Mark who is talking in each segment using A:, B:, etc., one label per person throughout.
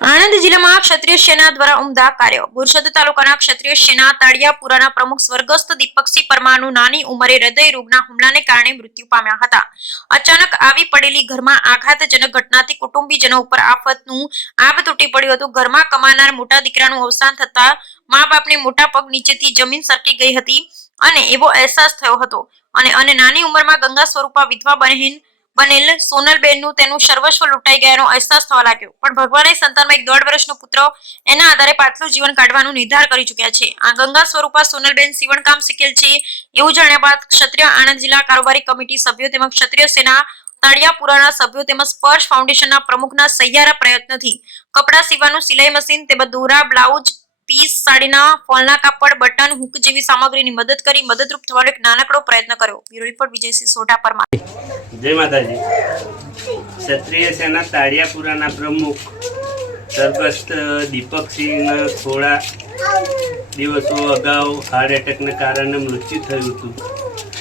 A: આણંદ જિલ્લામાં ક્ષત્રિય સેના દ્વારા ઉમદા કાર્યો. બોરસદ તાલુકાના ક્ષત્રિય સેના તાળિયાપુરાના પ્રમુખ સ્વર્ગસ્થ દીપકસિંહ પરમારનું નાની ઉંમરે હૃદય રોગના હુમલાને કારણે મૃત્યુ પામ્યા હતા. અચાનક આવી પડેલી ઘરમાં આઘાતજનક ઘટનાથી કુટુંબીજનો ઉપર આફતનું આબ તૂટી પડ્યું હતું. ઘરમાં કમાનાર મોટા દીકરાનું અવસાન થતા મા બાપને મોટા પગ નીચેથી જમીન સરકી ગઈ હતી અને એવો અહેસાસ થયો હતો. અને અને નાની ઉંમરમાં ગંગા સ્વરૂપા વિધવા બહેન બનેલ સોનલબેનનું તેનું સર્વસ્વ લૂંટાઈ ગયાનો અહેસાસ થવા લાગ્યો. પણ ભગવાને સંતાનમાં એક દોઢ વર્ષનો પુત્ર એના આધારે પાછલું જીવન કાઢવાનું નિર્ધાર કરી ચૂક્યા છે. આ ગંગા સ્વરૂપા સોનલબેન સીવણકામ શીખેલ છે એવું જાણ્યા બાદ ક્ષત્રિય આણંદ જિલ્લા કારોબારી કમિટી સભ્યો તેમજ ક્ષત્રિય સેના તળિયાપુરાના સભ્યો તેમજ સ્પર્શ ફાઉન્ડેશનના પ્રમુખના સહિયારા પ્રયત્નથી કપડાં સીવવાનું સિલાઈ મશીન તેમજ દોરા, બ્લાઉઝ, પીસ, સાડીના ફોલના કાપડ, બટન, હુક જેવી સામગ્રીની મદદ કરી મદદરૂપ થવાનો એક નાનકડો પ્રયત્ન કર્યો. Bureau report Vijaysinh Sodha Parmar.
B: જય માતાજી. ક્ષત્રિય સેના તાળિયાપુરાના પ્રમુખ સ્વર્ગસ્થ દીપકસિંહના થોડા દિવસો અગાઉ હાર્ટ એટેકને કારણે મૃત્યુ થયું હતું.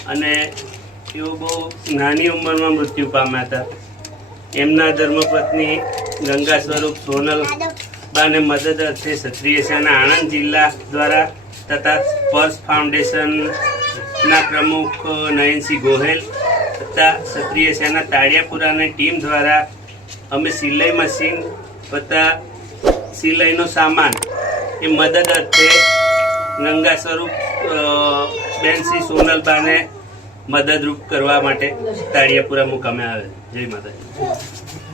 B: અને તેઓ બહુ નાની ઉંમરમાં મૃત્યુ પામ્યા હતા. એમના ધર્મપત્ની ગંગા સ્વરૂપ સોનલ બાને મદદ અર્થે ક્ષત્રિય સેના આણંદ જિલ્લા દ્વારા તથા સ્પર્શ ફાઉન્ડેશનના પ્રમુખ નયનસિંહ ગોહેલ તથા ક્ષત્રિય સેના તાળિયાપુરાની ટીમ દ્વારા અમે સિલાઈ મશીન તથા સિલાઈનો સામાન એ મદદ અર્થે ગંગા સ્વરૂપ બેન શ્રી સોનલબાને મદદરૂપ કરવા માટે તાળિયાપુરા મુકામે આવે જય માતાજી.